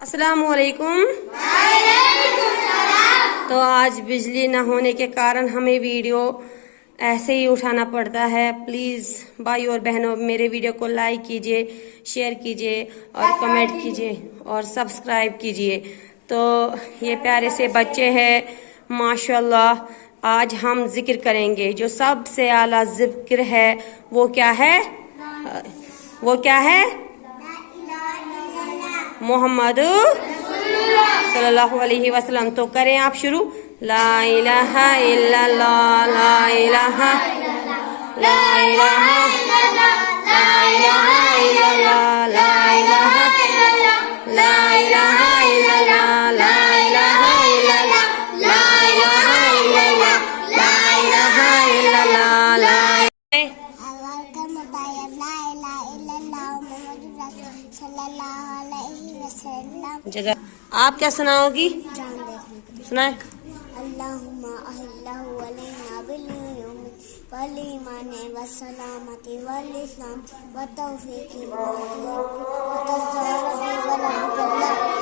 السلام علیکم۔ تو آج بجلی نہ ہونے کے کارن ہمیں ویڈیو ایسے ہی اٹھانا پڑتا ہے۔ پلیز بھائی اور بہنوں میرے ویڈیو کو لائک کیجئے، شیئر کیجئے اور کمنٹ کیجئے اور سبسکرائب کیجئے۔ تو یہ پیارے سے بچے ہیں ماشاءاللہ۔ آج ہم ذکر کریں گے، جو سب سے اعلیٰ ذکر ہے وہ کیا ہے؟ وہ کیا ہے؟ محمد صلی اللہ علیہ وسلم۔ تو کریں آپ شروع۔ لا الہ الا اللہ، لا الہ، لا الہ، لا الہ الا اللہ، لا الہ، لا الہ الا اللہ، لا الہ الا اللہ، لا الہ الا اللہ، لا الہ الا اللہ، لا جگہ۔ آپ کیا سناؤ گی؟ سنائیں۔ اللہم اہلہ علینا بالیوم والایمان والسلامت والاسلام والتوفیق والتوفیق والتوفیق